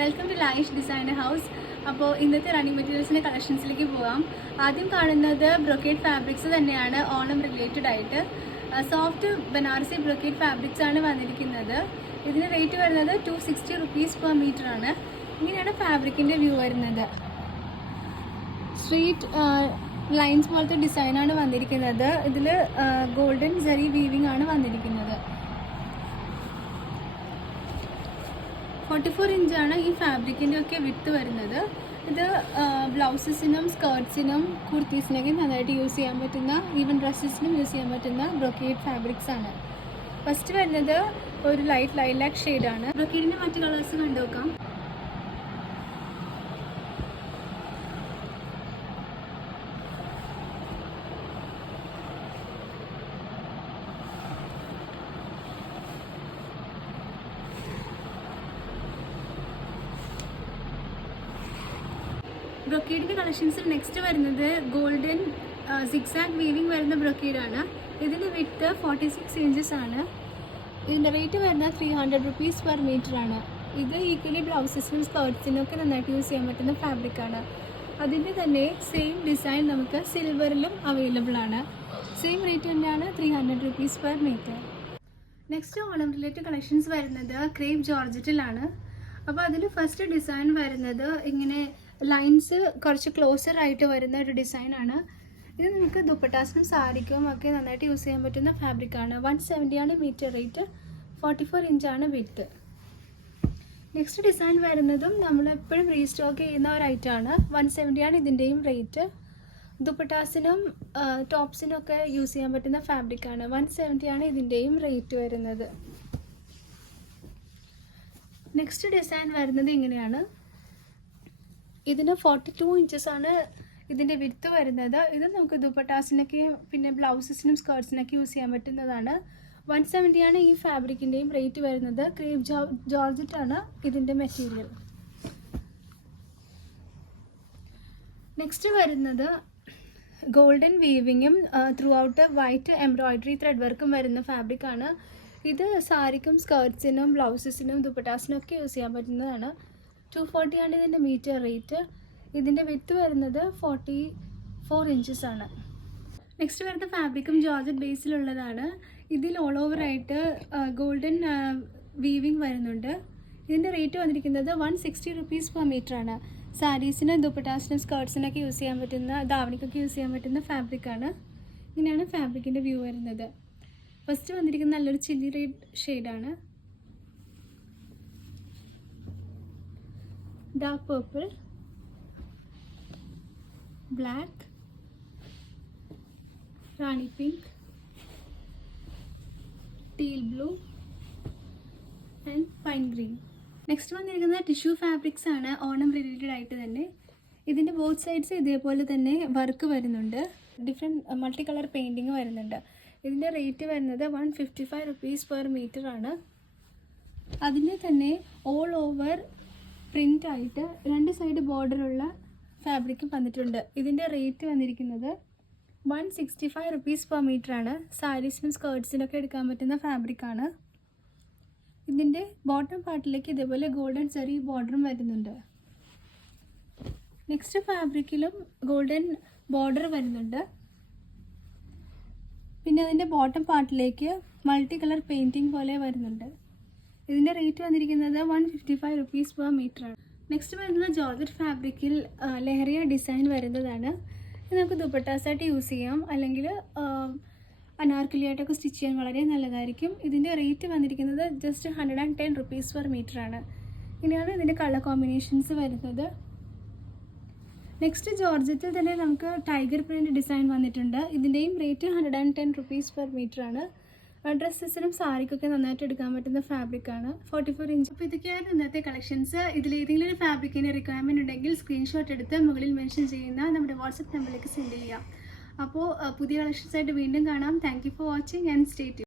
Welcome to Laish designer house. അപ്പോൾ ഇന്നത്തെ running മെറ്റീരിയൽസിൻ്റെ കളക്ഷൻസിലേക്ക് പോകാം. ആദ്യം കാണുന്നത് ബ്രൊക്കേഡ് ഫാബ്രിക്സ് തന്നെയാണ്, ഓണം റിലേറ്റഡ് ആയിട്ട്. സോഫ്റ്റ് ബനാറസി ബ്രൊക്കേഡ് ഫാബ്രിക്സ് ആണ് വന്നിരിക്കുന്നത്. ഇതിന് റേറ്റ് വരുന്നത് 260 റുപ്പീസ് പെർ മീറ്റർ ആണ്. ഇങ്ങനെയാണ് ഫാബ്രിക്കിൻ്റെ വ്യൂ വരുന്നത്. സ്ട്രീറ്റ് ലൈൻസ് പോലത്തെ ഡിസൈനാണ് വന്നിരിക്കുന്നത്. ഇതിൽ ഗോൾഡൻ ജെറി വീവിംഗ് ആണ് വന്നിരിക്കുന്നത്. 44 ഇഞ്ചാണ് ഈ ഫാബ്രിക്കിൻ്റെ ഒക്കെ വിഡ്ത്ത് വരുന്നത്. ഇത് ബ്ലൗസസിനും സ്കേർട്സിനും കുർത്തീസിനൊക്കെ നന്നായിട്ട് യൂസ് ചെയ്യാൻ പറ്റുന്ന, ഈവൻ ഡ്രസ്സസിനും യൂസ് ചെയ്യാൻ പറ്റുന്ന ബ്രൊക്കേഡ് ഫാബ്രിക്സ് ആണ്. ഫസ്റ്റ് വരുന്നത് ഒരു ലൈറ്റ് ലൈലാക്ക് ഷെയ്ഡാണ്. ബ്രൊക്കേഡിൻ്റെ മറ്റ് കളേഴ്സ് കണ്ടു നോക്കാം. ബ്രൊക്കേഡിൻ്റെ കളക്ഷൻസിൽ നെക്സ്റ്റ് വരുന്നത് ഗോൾഡൻ സിക്സാഗ് വീവിംഗ് വരുന്ന ബ്രൊക്കേഡാണ്. ഇതിൻ്റെ വിഡ്ത്ത് 46 ഇഞ്ചസ് ആണ്. ഇതിൻ്റെ റേറ്റ് വരുന്നത് 300 റുപ്പീസ് പെർ മീറ്റർ ആണ്. ഇത് ഈക്വലി ബ്ലൗസസിനും സ്കേർട്സിനും ഒക്കെ നന്നായിട്ട് യൂസ് ചെയ്യാൻ പറ്റുന്ന ഫാബ്രിക്കാണ്. അതിൻ്റെ തന്നെ സെയിം ഡിസൈൻ നമുക്ക് സിൽവറിലും അവൈലബിൾ ആണ്. സെയിം റേറ്റ് തന്നെയാണ് 300 rupees per metre. Next Onam related collections വരുന്നത് ക്രേപ്പ് ജോർജറ്റിലാണ്. അപ്പോൾ അതിൽ ഫസ്റ്റ് ഡിസൈൻ വരുന്നത് ഇങ്ങനെ ലൈൻസ് കുറച്ച് ക്ലോസർ ആയിട്ട് വരുന്ന ഒരു ഡിസൈനാണ്. ഇത് നമുക്ക് ദുപ്പട്ടാസിനും സാരിക്കും ഒക്കെ നന്നായിട്ട് യൂസ് ചെയ്യാൻ പറ്റുന്ന ഫാബ്രിക്കാണ്. 170 ആണ് മീറ്റർ റേറ്റ്, 44 ഇഞ്ചാണ് വിഡ്ത്ത്. നെക്സ്റ്റ് ഡിസൈൻ വരുന്നതും നമ്മളെപ്പോഴും റീസ്റ്റോക്ക് ചെയ്യുന്ന ഒരു ഐറ്റമാണ്. 170 ആണ് ഇതിൻ്റെയും റേറ്റ്. ദുപ്പട്ടാസിനും ടോപ്സിനും ഒക്കെ യൂസ് ചെയ്യാൻ പറ്റുന്ന ഫാബ്രിക്കാണ്. 170 ആണ് ഇതിൻ്റെയും റേറ്റ് വരുന്നത്. നെക്സ്റ്റ് ഡിസൈൻ വരുന്നത് ഇങ്ങനെയാണ്. ഇതിന് 42 ഇഞ്ചസ് ആണ് ഇതിൻ്റെ വിഡ്ത്ത് വരുന്നത്. ഇത് നമുക്ക് ദുപ്പട്ടാസിനൊക്കെ പിന്നെ ബ്ലൗസസിനും സ്കേർട്സിനൊക്കെ യൂസ് ചെയ്യാൻ പറ്റുന്നതാണ്. 170 ആണ് ഈ ഫാബ്രിക്കിൻ്റെയും റേറ്റ് വരുന്നത്. ക്രേപ്പ് ജോർജറ്റ് ആണ് ഇതിൻ്റെ മെറ്റീരിയൽ. നെക്സ്റ്റ് വരുന്നത് ഗോൾഡൻ വീവിങ്ങും throughout white embroidery thread വർക്കും വരുന്ന ഫാബ്രിക്കാണ്. ഇത് സാരിക്കും സ്കേർട്സിനും ബ്ലൗസസിനും ദുപ്പട്ടാസിനും ഒക്കെ യൂസ് ചെയ്യാൻ പറ്റുന്നതാണ്. 240 ആണ് ഇതിൻ്റെ മീറ്റർ റേറ്റ്. ഇതിൻ്റെ വിഡ്ത്ത് വരുന്നത് 44 ഇഞ്ചസ് ആണ്. നെക്സ്റ്റ് വരുന്ന ഫാബ്രിക്കും ജോർജറ്റ് ബേസിലുള്ളതാണ്. ഇതിൽ ഓൾ ഓവർ ആയിട്ട് ഗോൾഡൻ വീവിങ് വരുന്നുണ്ട്. ഇതിൻ്റെ റേറ്റ് വന്നിരിക്കുന്നത് 160 റുപ്പീസ് പെർ മീറ്റർ ആണ്. സാരീസിന് ദുപ്പട്ടാസിനും സ്കേർട്സിനൊക്കെ യൂസ് ചെയ്യാൻ പറ്റുന്ന, ധാവണിക്കൊക്കെ യൂസ് ചെയ്യാൻ പറ്റുന്ന ഫാബ്രിക്കാണ്. ഇങ്ങനെയാണ് ഫാബ്രിക്കിൻ്റെ വ്യൂ വരുന്നത്. ഫസ്റ്റ് വന്നിരിക്കുന്നത് നല്ലൊരു ചില്ലി റെഡ് ഷെയ്ഡാണ്. dark purple, black, rani pink, teal blue and pine green. Next വന്നിരിക്കുന്നത് ടിഷ്യൂ ഫാബ്രിക്സ് ആണ്, ഓണം റിലേറ്റഡ് ആയിട്ട് തന്നെ. ഇതിൻ്റെ ബോത്ത് സൈഡ്സ് ഇതേപോലെ തന്നെ വർക്ക് വരുന്നുണ്ട്. ഡിഫറെൻറ്റ് മൾട്ടി കളർ പെയിൻറ്റിങ് വരുന്നുണ്ട്. ഇതിൻ്റെ റേറ്റ് വരുന്നത് 155 റുപ്പീസ് പെർ മീറ്റർ ആണ്. അതിൻ്റെ തന്നെ ഓൾ ഓവർ പ്രിൻ്റ് ആയിട്ട് രണ്ട് സൈഡ് ബോർഡറുള്ള ഫാബ്രിക്ക് വന്നിട്ടുണ്ട്. ഇതിൻ്റെ റേറ്റ് വന്നിരിക്കുന്നത് 165 റുപ്പീസ് പെർ മീറ്റർ ആണ്. സാരീസിനും സ്കേർട്സിനൊക്കെ എടുക്കാൻ പറ്റുന്ന ഫാബ്രിക്കാണ്. ഇതിൻ്റെ ബോട്ടം പാർട്ടിലേക്ക് ഇതേപോലെ ഗോൾഡൻ ചെറി ബോർഡറും വരുന്നുണ്ട്. നെക്സ്റ്റ് ഫാബ്രിക്കിലും ഗോൾഡൻ ബോർഡർ വരുന്നുണ്ട്. പിന്നെ അതിൻ്റെ ബോട്ടം പാർട്ടിലേക്ക് മൾട്ടി കളർ പെയിൻറ്റിങ് പോലെ വരുന്നുണ്ട്. ഇതിൻ്റെ റേറ്റ് വന്നിരിക്കുന്നത് 155 റുപ്പീസ് പെർ മീറ്റർ ആണ്. നെക്സ്റ്റ് വരുന്നത് ജോർജറ്റ് ഫാബ്രിക്കിൽ ലെഹറിയ ഡിസൈൻ വരുന്നതാണ്. ഇത് നമുക്ക് ദുപ്പട്ടാസായിട്ട് യൂസ് ചെയ്യാം, അല്ലെങ്കിൽ അനാർക്കലിയായിട്ടൊക്കെ സ്റ്റിച്ച് ചെയ്യാൻ വളരെ നല്ലതായിരിക്കും. ഇതിൻ്റെ റേറ്റ് വന്നിരിക്കുന്നത് ജസ്റ്റ് 110 റുപ്പീസ് പെർ മീറ്റർ ആണ്. ഇങ്ങനെയാണ് ഇതിൻ്റെ കളർ കോമ്പിനേഷൻസ് വരുന്നത്. നെക്സ്റ്റ് ജോർജറ്റിൽ തന്നെ നമുക്ക് ടൈഗർ പ്രിൻ്റ് ഡിസൈൻ വന്നിട്ടുണ്ട്. ഇതിൻ്റെയും റേറ്റ് 110 റുപ്പീസ് പെർ മീറ്റർ ആണ്. ഡ്രസ്സസിനും സാരിക്കൊക്കെ നന്നായിട്ട് എടുക്കാൻ പറ്റുന്ന ഫാബ്രിക്കാണ്. 44 ഇഞ്ച്. അപ്പോൾ ഇതൊക്കെയായിരുന്നു ഇന്നത്തെ കളക്ഷൻസ്. ഇതിലേതെങ്കിലും ഒരു ഫാബ്രിക്കിന് റിക്വയർമെൻറ്റ് ഉണ്ടെങ്കിൽ സ്ക്രീൻഷോട്ട് എടുത്ത് മുകളിൽ മെൻഷൻ ചെയ്യുന്ന നമ്മുടെ വാട്സപ്പ് നമ്പറിലേക്ക് സെൻഡ് ചെയ്യാം. അപ്പോൾ പുതിയ കളക്ഷൻസായിട്ട് വീണ്ടും കാണാം. Thank you for watching and stay tuned.